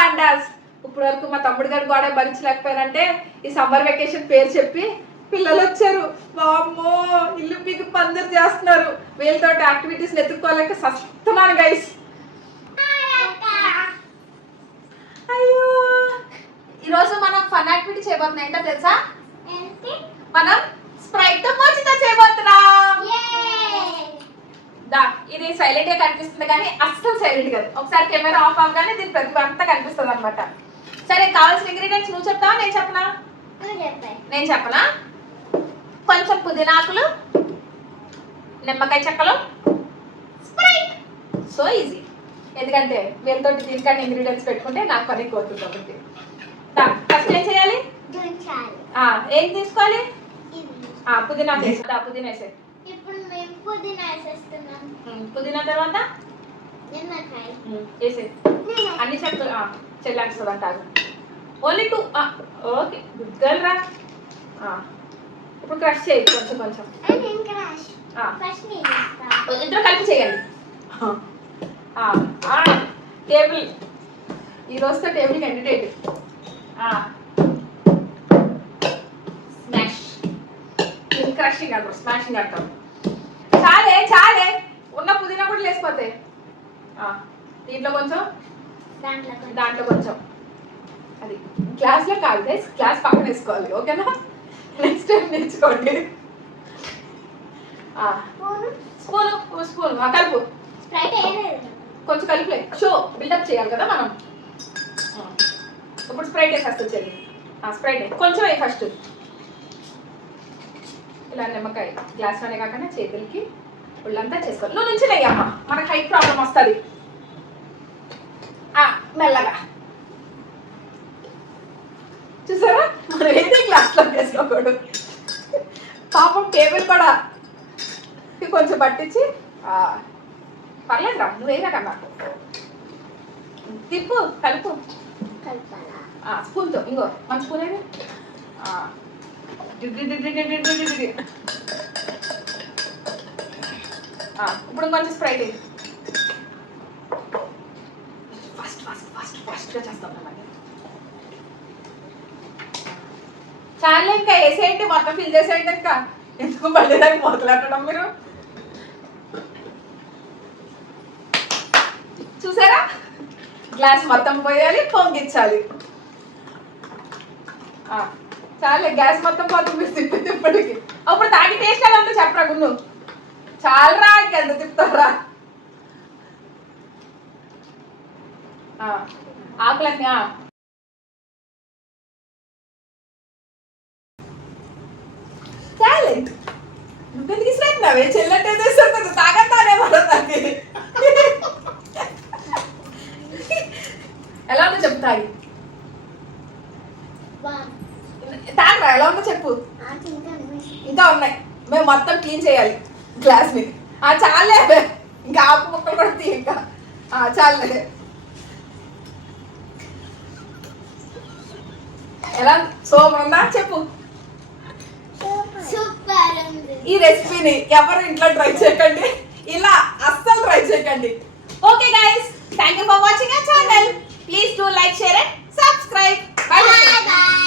Pandas. ఇప్పుడు వరకు మా తమ్ముడు గారు గోడ భరించలేకపోయారంటే ఈ సమ్మర్ వెకేషన్ పేరు చెప్పి పిల్లలు వచ్చారు. వామ్మో ఇల్లు పీకి పందిరి చేస్తున్నారు. వీళ్ళతో యాక్టివిటీస్ ఎత్తుక్కోలేక సస్తున్నాను గైస్. అయ్యో ఈరోజు మనం ఫన్ యాక్టివిటీ చేయబోతున్నాం. ఏంటో తెలుసా? మనం స్ప్రైట్ తో మోజితో చేయబోతున్నాం. ఇది సైలెంట్ గా కనిపిస్తుంది కానీ అస్సలు సైలెంట్ కాదు. ఒకసారి కెమెరా ఆఫ్ అవగానే దీని ప్రతిభ అంతా కనిపిస్తుంది అనమాట. సరే కావాల్సిన ఇంగ్రీడియంట్స్ నువ్వు చెప్తావా నేను చెప్పనా? నేను చెప్పనా? కొంచెం పుదీనాకులు, నిమ్మకాయ చెక్కలు, స్ప్రైట్. So easy. ఎందుకంటే వీళ్ళతో దీనికన్నా ఇంగ్రీడియంట్స్ పెట్టుకుంటే నాకు పని కోరుతుంది ఒకటి. ఫస్ట్ ఏం చేయాలి? ఏం తీసుకోవాలి? పుదీనా వేస్తా. పుదీనా వేసే. ఇప్పుడు మేము పుదీనా వేసేస్తున్నాం. పుదీనా తర్వాత నిమ్మకాయ వేసే. అన్ని చెక్కలు చెల్లాక్స్తుంది అంటారు. ఓన్లీ 2. ఓకే గుడ్ గర్ల్ రా. ఇప్పుడు క్రష్ చేయి కొంచెం కొంచెం. ఇద్దరు కలిపి చేయండి. టేబుల్ ఈ రోజుతో టేబుల్కి ఎంటర్టైన్. స్మాష్. క్రషింగ్ అంటారు, స్మాషింగ్ అంటారు. చాలే చాలే, ఉన్న పుదీనా కూడా లేసిపోతాయి. దీంట్లో కొంచెం దాంట్లో కొంచెం. అది గ్లాస్లో కాదు గైస్, గ్లాస్ పక్కన వేసుకోవాలి. ఓకేనా? నెక్స్ట్ టైం నేర్చుకోండి. స్పూన్ కలుపు. కొంచెం కలిపి షో బిల్డప్ చేయాలి కదా మనం. ఇప్పుడు స్ప్రైట్ వేసేస్తుంది చెల్లి. స్ప్రైట్ కొంచెం అయ్యి ఫస్ట్. ఇలా నిమ్మకాయ గ్లాస్లోనే కాకుండా చేతులకి ఒళ్ళంతా చేసుకోవాలి. నువ్వు నుంచి లేయమ్మా, మనకు హైట్ ప్రాబ్లం వస్తుంది. మెల్లగా చూసారా? మనం ఏదే గ్లాస్లో వేసుకోకూడదు. పాపం టేబుల్ కూడా కొంచెం పట్టించి పర్లేదురా నువ్వు వేయగా కన్నా తిప్పు కలుపు. స్పూన్తో ఇంకో మన స్పూన్ ఏది? ఇప్పుడు కొంచెం స్ప్రైట్ ఫస్ట్ ఫస్ట్ ఫస్ట్ ఫస్ట్గా చేస్తాం అన్నమాట. చాలా ఇంకా వేసేయండి, మొత్తం ఫిల్ చేసేయండి. ఇంకా ఎందుకు మళ్ళీ దానికి మొదలెట్టడం మీరు? చూసారా? గ్లాస్ మొత్తం పోయాలి, పొంగిచ్చాలి. చాలే గ్యాస్ మొత్తం పోతుంది మీరు తిప్పటికి. అప్పుడు తాగి టేస్ట్ ఎలా ఉందో చెప్పరా గున్ను? చాలరా ఇంకెంత తిప్పుతారా? ఆకులన్నీ టాలెంట్. నువ్వెందుకు ఇస్తున్నావే? చెల్లెంటే తెస్తుంది తాగతానే మనకి. ఎలా ఉందో చెప్పు తాగి. తాగరా ఎలా ఉందో చెప్పు. ఇంకా ఉన్నాయి, మేము మొత్తం క్లీన్ చేయాలి గ్లాస్ మీద. చాలే ఇంకా ఆకు ముక్కలు కూడా తీ. ఇంకా చాలే. ఎలా సూపర్ ఉందా చెప్పు. ఈ రెసిపీని ఎవరు ఇంట్లో ట్రై చేయకండి, ఇలా అస్సలు ట్రై చేయకండి. Okay guys, thank you for watching our channel. Please do like, share and subscribe. By by.